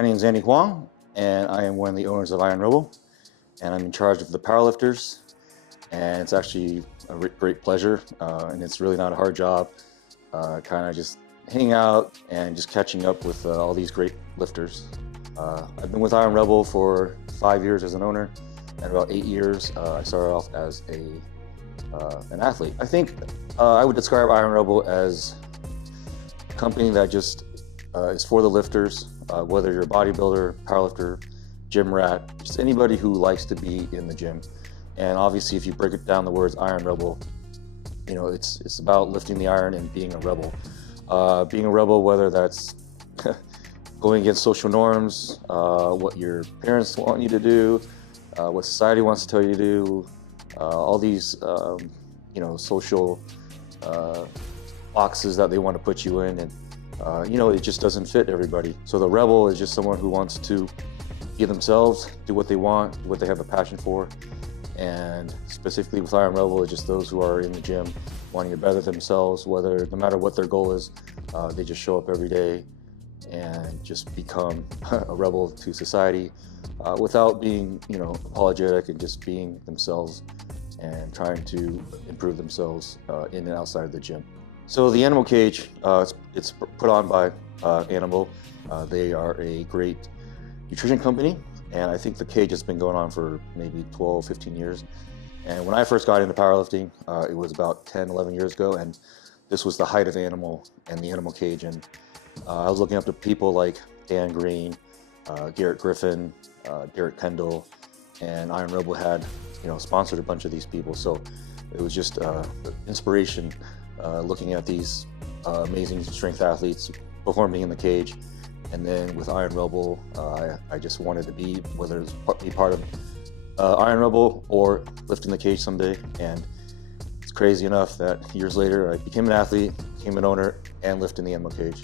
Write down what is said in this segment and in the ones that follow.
My name is Huang, and I am one of the owners of Iron Rebel, and I'm in charge of the powerlifters. And it's actually a great pleasure, and it's really not a hard job. Kind of just hanging out and just catching up with all these great lifters. I've been with Iron Rebel for 5 years as an owner, and about 8 years I started off as an athlete. I think I would describe Iron Rebel as a company that just is for the lifters, whether you're a bodybuilder, powerlifter, gym rat, just anybody who likes to be in the gym. And obviously, if you break it down, the words Iron Rebel, you know, it's about lifting the iron and being a rebel. Being a rebel, whether that's going against social norms, what your parents want you to do, what society wants to tell you to do, all these, you know, social boxes that they want to put you in, and you know, it just doesn't fit everybody. So the rebel is just someone who wants to be themselves, do what they want, do what they have a passion for. And specifically with Iron Rebel, it's just those who are in the gym wanting to better themselves, no matter what their goal is, they just show up every day and just become a rebel to society without being, you know, apologetic, and just being themselves and trying to improve themselves in and outside of the gym. So the Animal Cage, it's put on by Animal. They are a great nutrition company, and I think the cage has been going on for maybe 12, 15 years. And when I first got into powerlifting, it was about 10, 11 years ago, and this was the height of Animal and the Animal Cage. And I was looking up to people like Dan Green, Garrett Griffin, Derek Kendall, and Iron Rebel had, you know, sponsored a bunch of these people. So it was just inspiration looking at these amazing strength athletes performing in the cage. And then with Iron Rebel, I just wanted to be, whether it's be part of Iron Rebel or lifting the cage someday. And it's crazy enough that years later, I became an athlete, became an owner, and lifted in the Animal Cage.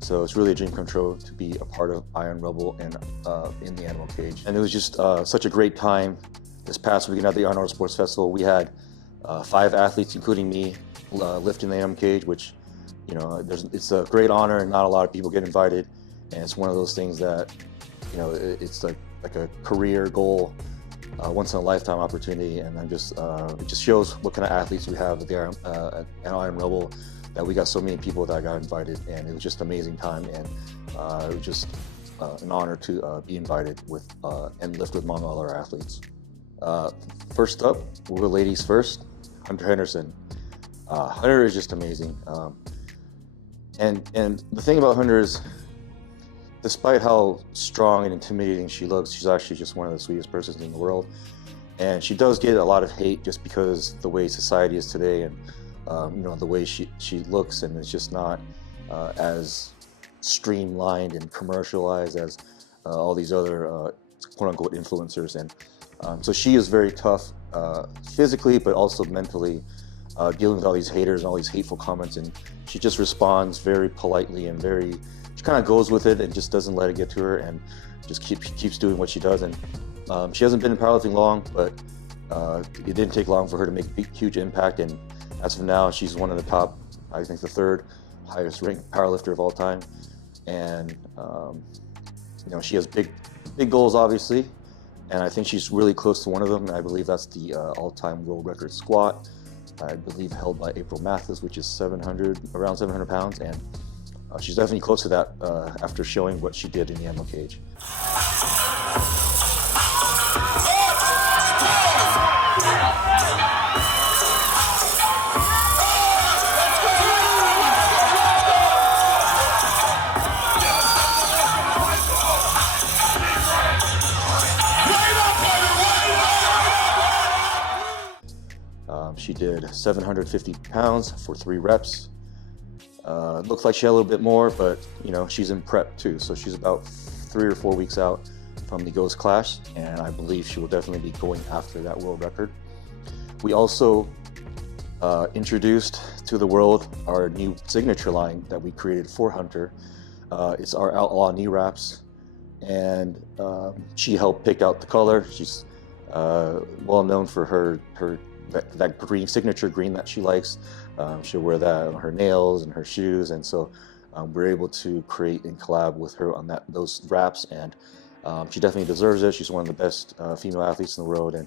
So it's really a dream come true to be a part of Iron Rebel and in the Animal Cage. And it was just such a great time. This past weekend at the Arnold Sports Festival, we had 5 athletes, including me, lifting the Animal Cage, which, you know, it's a great honor, and not a lot of people get invited. And it's one of those things that, you know, it's like a career goal, once in a lifetime opportunity. And I'm just, it just shows what kind of athletes we have at Iron Rebel, that we got so many people that got invited, and it was just an amazing time. And it was just an honor to be invited with and lift with among all our athletes. First up, we'll go ladies first. Hunter Henderson. Hunter is just amazing. And the thing about Hunter is, despite how strong and intimidating she looks, she's actually just one of the sweetest persons in the world. And she does get a lot of hate just because the way society is today, and you know, the way she looks, and it's just not as streamlined and commercialized as all these other quote-unquote influencers. And so she is very tough physically, but also mentally, dealing with all these haters and all these hateful comments. And she just responds very politely and she kind of goes with it and just doesn't let it get to her, and just keeps doing what she does. And she hasn't been in powerlifting long, but it didn't take long for her to make a huge impact. And as of now, she's one of the top, I think the 3rd highest ranked powerlifter of all time. And you know, she has big goals, obviously, and I think she's really close to one of them. And I believe that's the all-time world record squat, I believe held by April Mathis, which is around 700 pounds. And she's definitely close to that after showing what she did in the Animal Cage. She did 750 pounds for 3 reps. Looks like she had a little bit more, but, you know, she's in prep too. So she's about 3 or 4 weeks out from the Ghost Clash, and I believe she will definitely be going after that world record. We also introduced to the world our new signature line that we created for Hunter. It's our Outlaw knee wraps, and she helped pick out the color. She's well known for her that green, signature green that she likes. She'll wear that on her nails and her shoes, and so we're able to create and collab with her on those wraps, and she definitely deserves it. She's one of the best female athletes in the world, and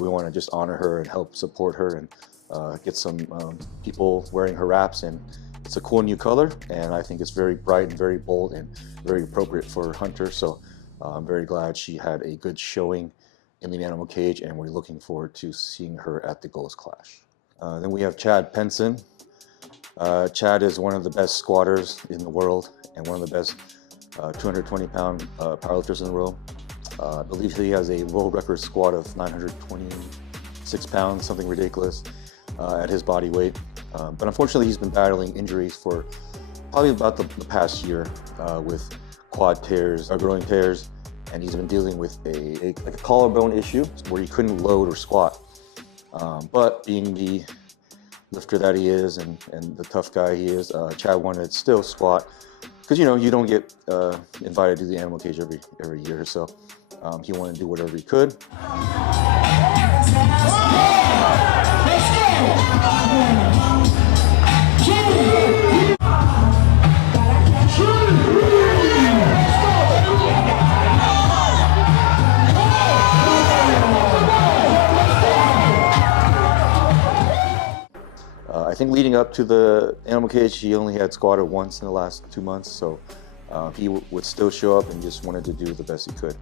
we want to just honor her and help support her and get some people wearing her wraps. And it's a cool new color, and I think it's very bright and very bold and very appropriate for Hunter. So I'm very glad she had a good showing in the animal cage, and we're looking forward to seeing her at the Ghost Clash. Then we have Chad Penson. Chad is one of the best squatters in the world and one of the best 220-pound powerlifters in the world. I believe he has a world record squat of 926 pounds, something ridiculous at his body weight. But unfortunately, he's been battling injuries for probably about the past year with quad tears, growing tears, and he's been dealing with a collarbone issue where he couldn't load or squat. But being the lifter that he is and the tough guy he is, Chad wanted to still squat because you don't get invited to the animal cage every year, so he wanted to do whatever he could. I think leading up to the animal cage, he only had squatted once in the last 2 months, so he would still show up and just wanted to do the best he could.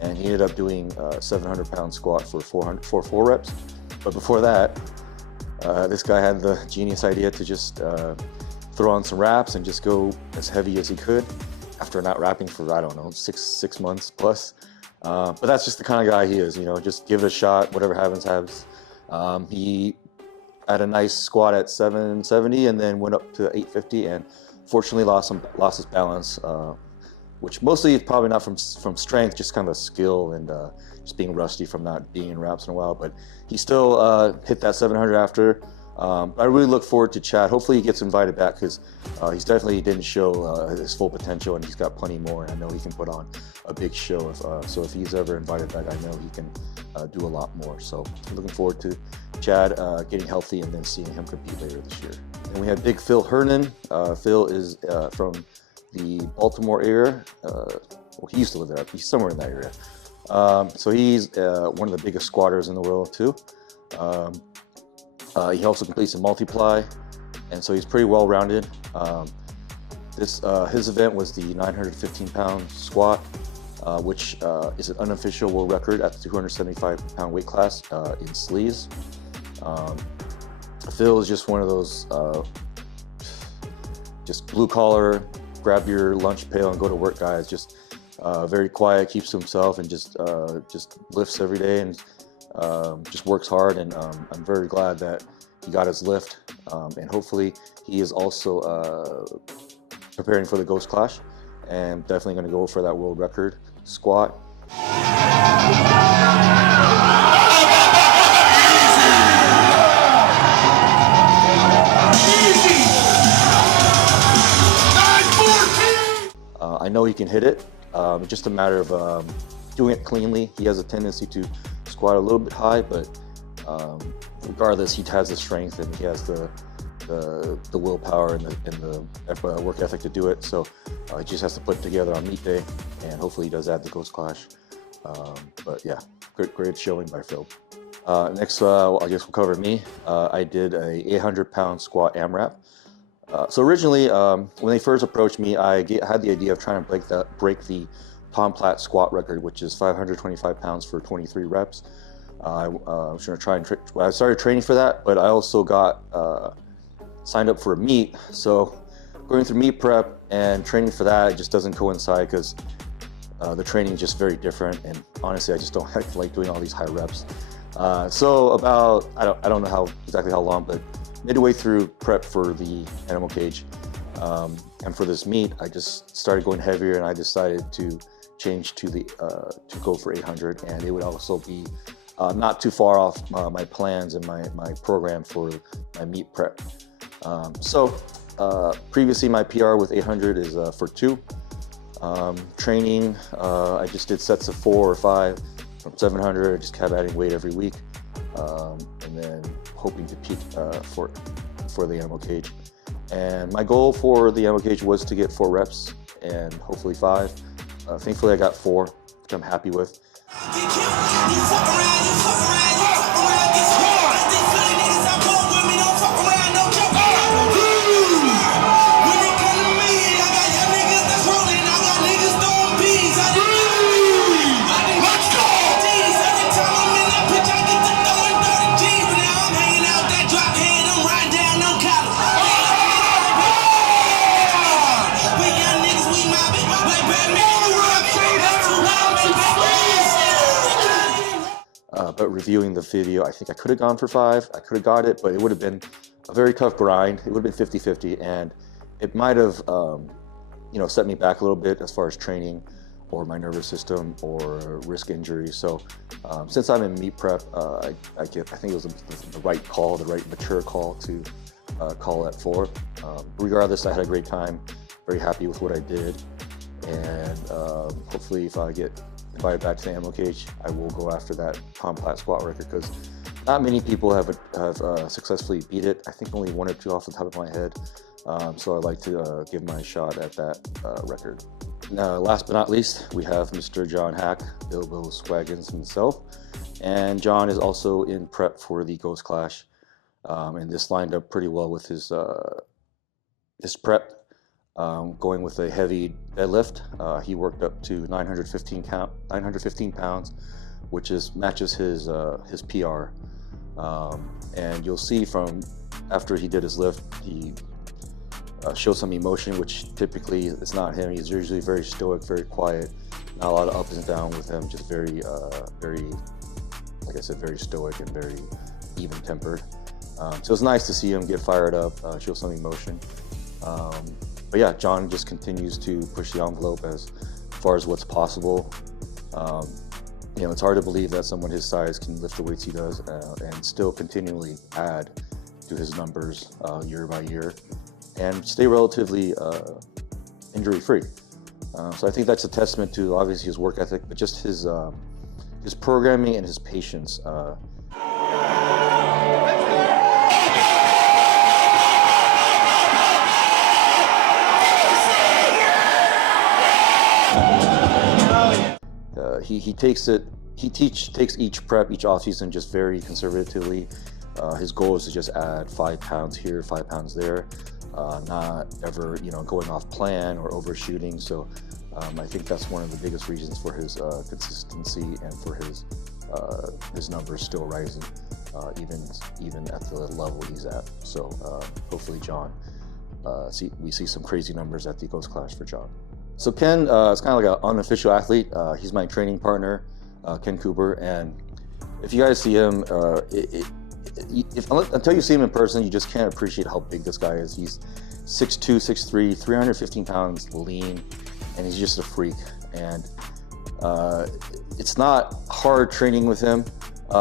And he ended up doing a 700-pound squat for 4 reps. But before that, this guy had the genius idea to just throw on some wraps and just go as heavy as he could after not wrapping for, I don't know, six months plus. But that's just the kind of guy he is, just give it a shot, whatever happens, happens. He had a nice squat at 770 and then went up to 850 and fortunately lost his balance, which mostly is probably not from strength, just kind of a skill and just being rusty from not being in wraps in a while. But he still hit that 700 after. I really look forward to Chad. Hopefully he gets invited back because he's definitely didn't show his full potential, and he's got plenty more. And I know he can put on a big show. So if he's ever invited back, I know he can do a lot more. So I'm looking forward to Chad getting healthy and then seeing him compete later this year. And we have Big Phil Hernon. Phil is from the Baltimore area. Well, he used to live there. He's somewhere in that area. So he's one of the biggest squatters in the world too. He also completes a multiply, and so he's pretty well-rounded. His event was the 915-pound squat, which is an unofficial world record at the 275-pound weight class in sleeves. Phil is just one of those just blue-collar, grab your lunch pail and go to work guys. Just very quiet, keeps to himself, and just lifts every day and just works hard. And I'm very glad that he got his lift, and hopefully he is also preparing for the Ghost Clash and definitely going to go for that world record squat. I know he can hit it. It's just a matter of doing it cleanly. He has a tendency to squat a little bit high, but regardless, he has the strength and he has the willpower and the work ethic to do it. So he just has to put it together on meet day, and hopefully he does that at the Ghost Clash. But yeah, great showing by Phil. Next, I guess we'll cover me. I did a 800-pound squat AMRAP. So originally, when they first approached me, I had the idea of trying to break the Tom Platt squat record, which is 525 pounds for 23 reps. I was going to try and I started training for that, but I also got signed up for a meet. So going through meet prep and training for that, it just doesn't coincide because the training is just very different. And honestly, I just don't like doing all these high reps. So about, I don't know exactly how long, but midway through prep for the animal cage and for this meet, I just started going heavier, and I decided to change to go for 800, and it would also be not too far off my plans and my program for my meet prep. Previously my PR with 800 is for 2. Training, I just did sets of 4 or 5 from 700. I just kept adding weight every week, and then hoping to peak for the animal cage. And my goal for the ammo cage was to get 4 reps and hopefully 5. Thankfully I got 4, which I'm happy with. But reviewing the video, I think I could have gone for 5. I could have got it, but it would have been a very tough grind. It would have been 50-50, and it might have, set me back a little bit as far as training or my nervous system or risk injury. So since I'm in meet prep, I think it was the right call, the right mature call to call at 4. Regardless, I had a great time, very happy with what I did, and hopefully if I get invited back to the ammo cage, I will go after that Tom Platt squat record, because not many people have successfully beat it. I think only 1 or 2 off the top of my head. So I'd like to give my shot at that record. Now, last but not least, we have Mr. John Haack, Bilbo Swaggins himself. And John is also in prep for the Ghost Clash. And this lined up pretty well with his prep. Going with a heavy deadlift. He worked up to 915 pounds, which matches his PR. And you'll see from after he did his lift, he showed some emotion, which typically is not him. He's usually very stoic, very quiet, not a lot of ups and downs with him, just very, like I said, very stoic and very even-tempered. So it's nice to see him get fired up, show some emotion. But yeah, John just continues to push the envelope as far as what's possible. It's hard to believe that someone his size can lift the weights he does and still continually add to his numbers year by year and stay relatively injury-free. So I think that's a testament to obviously his work ethic, but just his programming and his patience. He takes each prep, each offseason just very conservatively. His goal is to just add 5 pounds here, 5 pounds there, not ever going off plan or overshooting. So I think that's one of the biggest reasons for his consistency and for his numbers still rising, even at the level he's at. So hopefully John, we see some crazy numbers at the Ghost Clash for John. So Ken is kind of like an unofficial athlete. He's my training partner, Ken Cooper, and if you guys see him, until you see him in person, you just can't appreciate how big this guy is. He's 6'2", 6'3", 315 pounds, lean, and he's just a freak. And it's not hard training with him.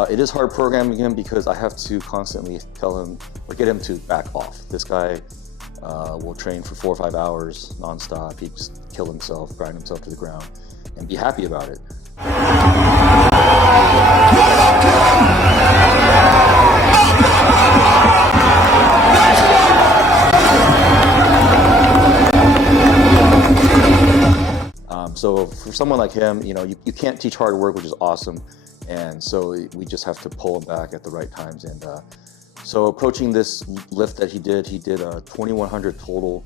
It is hard programming him because I have to constantly tell him or get him to back off. This guy will train for 4 or 5 hours nonstop. He just kill himself, grind himself to the ground, and be happy about it. So for someone like him, you can't teach hard work, which is awesome, and so we just have to pull him back at the right times. And so approaching this lift that he did a 2,100 total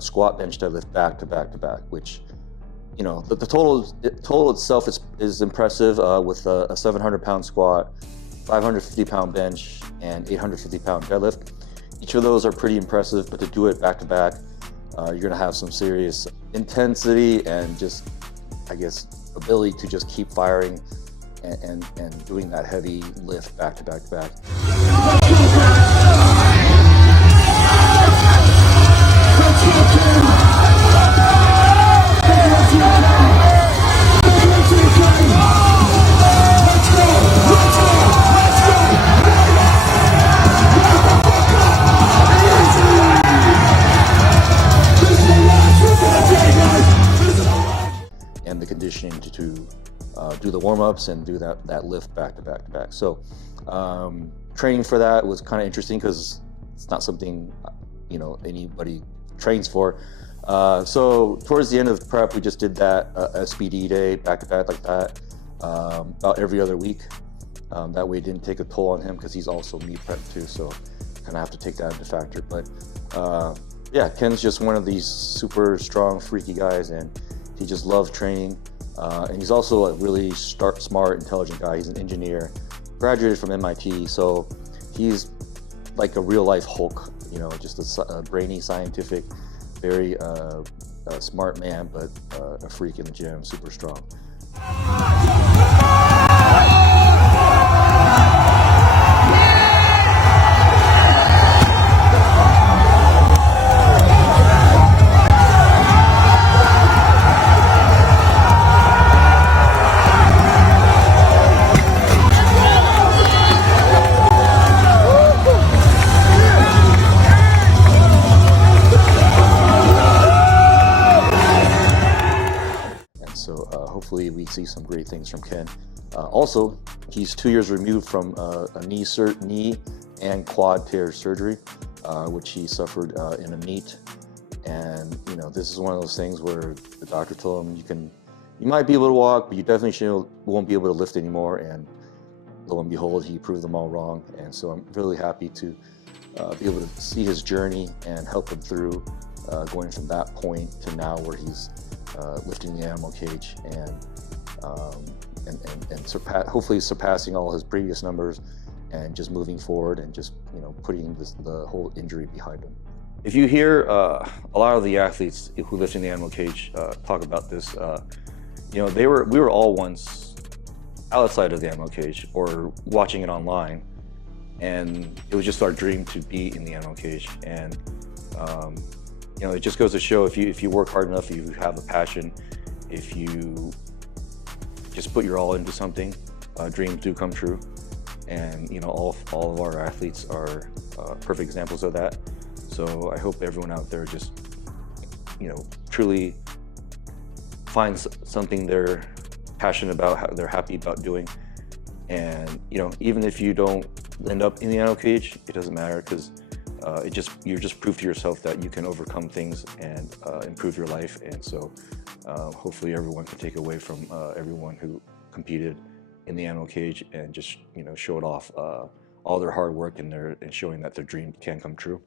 squat bench deadlift back to back to back, which, the total itself is impressive with a 700-pound squat, 550-pound bench, and 850-pound deadlift. Each of those are pretty impressive, but to do it back to back, you're gonna have some serious intensity and just, I guess, ability to just keep firing and doing that heavy lift back to back to back. And the conditioning to do the warm-ups and do that lift back to back to back. So training for that was kind of interesting because it's not something anybody trains for. So towards the end of prep, we just did that SBD day back to back like that, about every other week. That way it didn't take a toll on him because he's also meet prep too, so kind of have to take that into factor. But yeah, Ken's just one of these super strong, freaky guys, and he just loves training. And he's also a really smart, intelligent guy. He's an engineer, graduated from MIT, so he's like a real life Hulk, just a brainy, scientific, very smart man, but a freak in the gym, super strong. Hopefully we see some great things from Ken. Also, he's 2 years removed from a knee and quad tear surgery, which he suffered in a meet. And this is one of those things where the doctor told him you might be able to walk, but you definitely won't be able to lift anymore. And lo and behold, he proved them all wrong. And so I'm really happy to be able to see his journey and help him through going from that point to now where he's lifting the animal cage and hopefully surpassing all his previous numbers and just moving forward and just putting the whole injury behind him. If you hear a lot of the athletes who lift in the animal cage talk about this, we were all once outside of the animal cage or watching it online, and it was just our dream to be in the animal cage. And it just goes to show if you work hard enough, if you have a passion, if you just put your all into something, dreams do come true. And all of our athletes are perfect examples of that. So I hope everyone out there just truly finds something they're passionate about, how they're happy about doing. And even if you don't end up in the animal cage, it doesn't matter, because you're just proof to yourself that you can overcome things and improve your life. And so hopefully everyone can take away from everyone who competed in the animal cage and just show it off, all their hard work and showing that their dream can come true.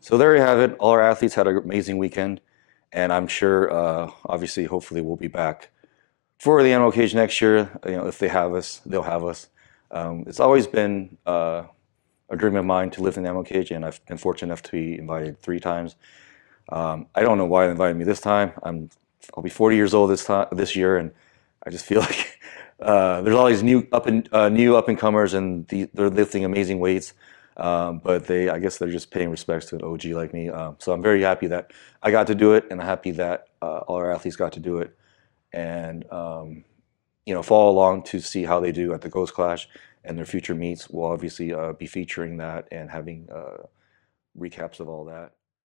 So there you have it. All our athletes had an amazing weekend, and I'm sure obviously hopefully we'll be back for the animal cage next year. If they have us, they'll have us. It's always been a dream of mine to live in the animal cage, and I've been fortunate enough to be invited 3 times. I don't know why they invited me this time. I'll be 40 years old this year, and I just feel like there's all these new up and comers, and they're lifting amazing weights. But I guess they're just paying respects to an OG like me. So I'm very happy that I got to do it, and I'm happy that all our athletes got to do it, and follow along to see how they do at the Ghost Clash and their future meets. We'll obviously be featuring that and having recaps of all that.